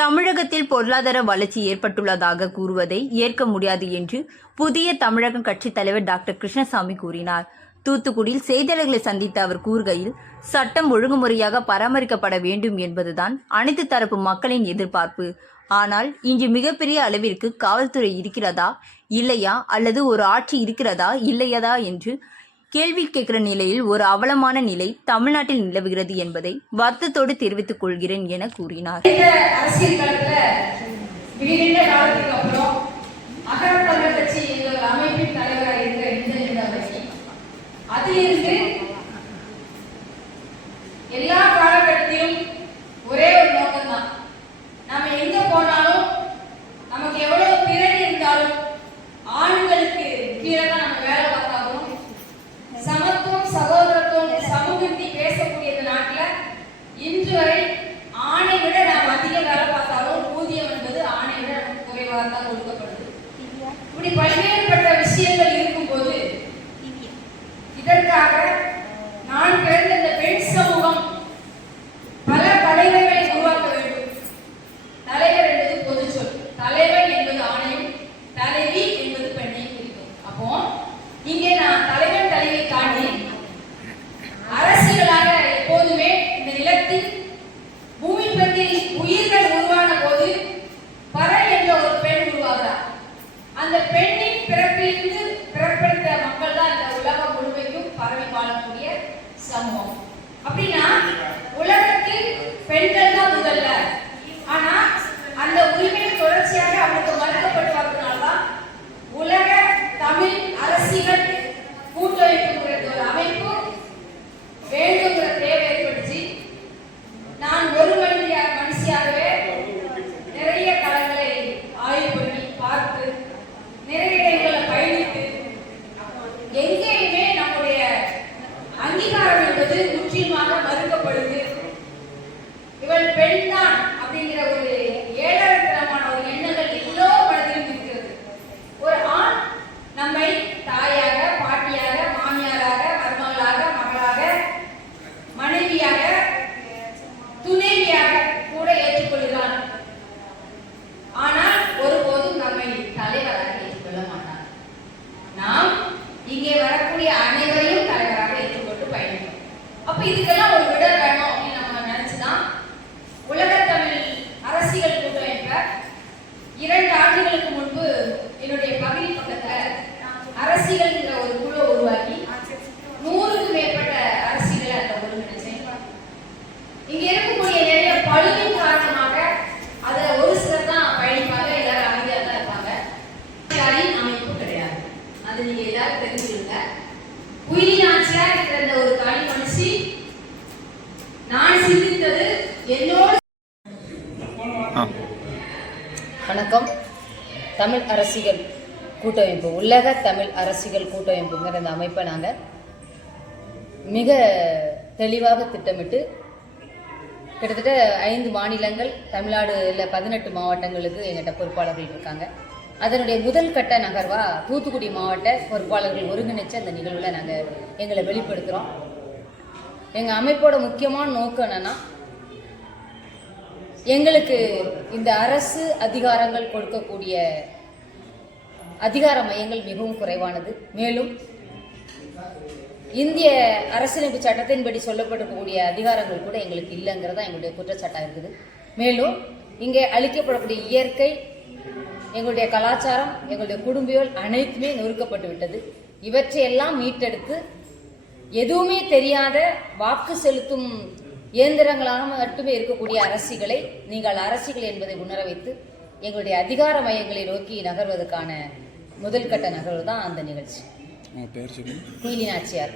தமிழகத்தில் பொருளாதார வளர்ச்சி ஏற்பட்டுள்ளதாக கூறுவதை ஏற்க முடியாது என்று புதிய தமிழகம் கட்சித் தலைவர் டாக்டர் கிருஷ்ணசாமி கூறினார். தூத்துக்குடியில் செய்தியாளர்களை சந்தித்த அவர் கூறுகையில் சட்டம் ஒழுங்குமுறையாக பராமரிக்கப்பட வேண்டும் என்பதுதான் அனைத்து தரப்பு மக்களின் எதிர்பார்ப்பு. ஆனால் இன்று மிகப்பெரிய அளவிற்கு காவல்துறை இருக்கிறதா இல்லையா அல்லது ஒரு ஆட்சி இருக்கிறதா இல்லையதா என்று கேள்வி கேட்கிற நிலையில் ஒரு அவலமான நிலை தமிழ்நாட்டில் நிலவுகிறது என்பதை வருத்தத்தோடு தெரிவித்துக் கொள்கிறேன் என கூறினார். சமூகம் அப்படின்னா இதுக்கெல்லாம் ஒரு விட வேணும் அப்படின்னு நம்ம நினைச்சுதான் உலகத்தமிழ் அரசியல் கூட்டமைப்ப இரண்டு ஆண்டுகளுக்கு முன்பு என்னுடைய பகுதி பக்கத்துல அரசியல்ங்கிற ஒரு குழு உருவாக்கி நூறுக்கும் மேற்பட்ட அரசியலை அந்த ஒருங்கிணைச்சேன். இங்க இருக்கக்கூடிய நிறைய பழுவின் காரணமாக அதை ஒரு சிலர் தான் பயணிப்பாங்க எல்லாரும் அமைதியா தான் இருப்பாங்க. யாரின் அமைப்பு கிடையாது. அது நீங்க எல்லாரும் தெரிஞ்சுருங்க உயிரினாச்சியா இருக்கிற இந்த ஒரு தனி மனுஷி நான் சிந்தித்தது என்னோடு வணக்கம். தமிழ் அரசியல் கூட்டமைப்பு உலக தமிழ் அரசியல் கூட்டமைப்புங்கிற இந்த அமைப்பை நாங்கள் மிக தெளிவாக திட்டமிட்டு கிட்டத்தட்ட ஐந்து மாநிலங்கள் தமிழ்நாடுல பதினெட்டு மாவட்டங்களுக்கு எங்கிட்ட பொறுப்பாளர்கள் இருக்காங்க. அதனுடைய முதல் கட்ட நகர்வா தூத்துக்குடி மாவட்ட பொறுப்பாளர்கள் ஒருங்கிணைச்சு அந்த நிகழ்வில் நாங்கள் எங்களை வெளிப்படுத்துகிறோம் எங்கள் அமைப்போட முக்கியமான நோக்கம் என்னென்னா எங்களுக்கு இந்த அரசு அதிகாரங்கள் கொடுக்கக்கூடிய அதிகார மையங்கள் மிகவும் குறைவானது. மேலும் இந்திய அரசியலமைப்பு சட்டத்தின்படி சொல்லப்படக்கூடிய அதிகாரங்கள் கூட எங்களுக்கு இல்லைங்கிறதா எங்களுடைய குற்றச்சாட்டாக இருக்குது. மேலும் இங்கே அளிக்கப்படக்கூடிய இயற்கை எங்களுடைய கலாச்சாரம் எங்களுடைய குடும்பியல் அனைத்துமே நொறுக்கப்பட்டு விட்டது இவற்றையெல்லாம் மீட்டெடுத்து எதுவுமே தெரியாத வாக்கு செலுத்தும் இயந்திரங்களாக மட்டுமே இருக்கக்கூடிய அரசிகளை நீங்கள் அரசிகள் என்பதை உணர வைத்து எங்களுடைய அதிகார மையங்களை நோக்கி நகர்வதற்கான முதல் கட்ட நகர்வு தான் அந்த நிகழ்ச்சி குயிலி நாச்சியார்